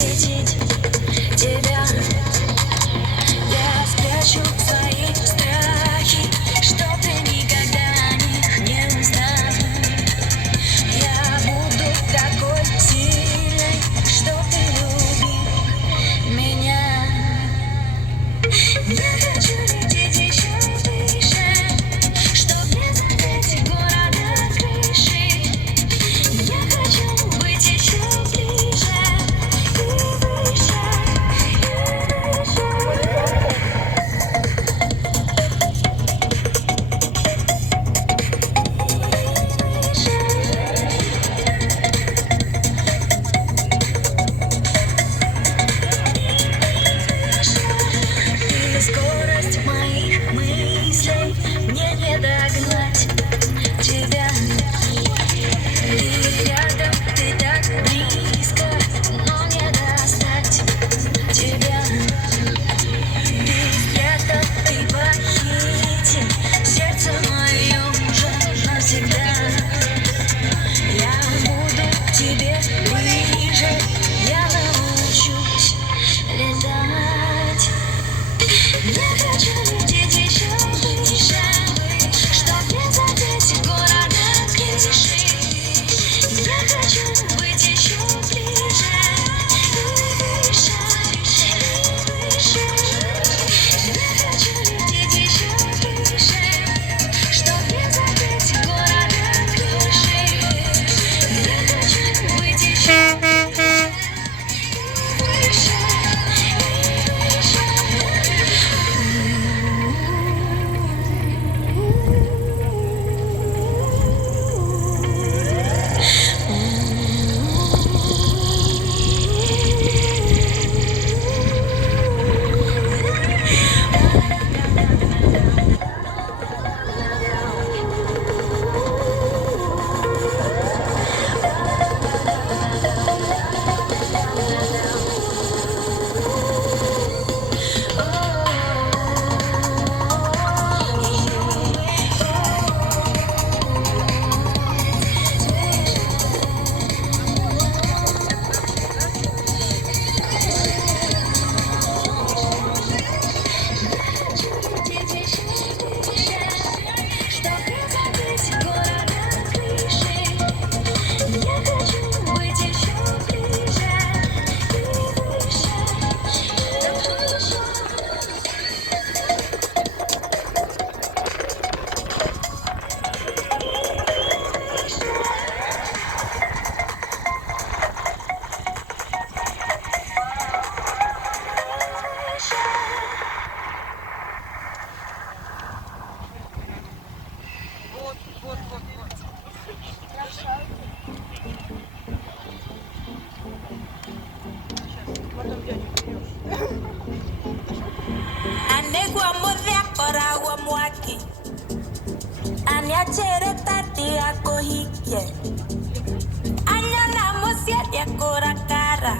Видеть тебя, я спрячу свои страхи, что ты никогда о них не узнал. Я буду такой сильной, что ты любил меня. Я хочу лететь еще выше, чтоб не задеть города крыши. Я хочу быть еще ближе и выше, и выше. Ты скорость моих мыслей, мне не догнать тебя. Ты рядом, ты так близко, но не достать тебя. Ты спрятал, ты похитил сердце мое уже навсегда. Я буду к тебе ближе, я научусь летать. Я хочу лететь еще выше, чтоб не задеть города крыши. Я хочу быть еще ближе и выше, и выше. Я хочу лететь еще выше, чтоб не задеть города крыши. Я хочу быть еще выше, и выше. Anegwa modhia kora wa mwaki Anyachere tati ako hike Anyana mosia dia kora kara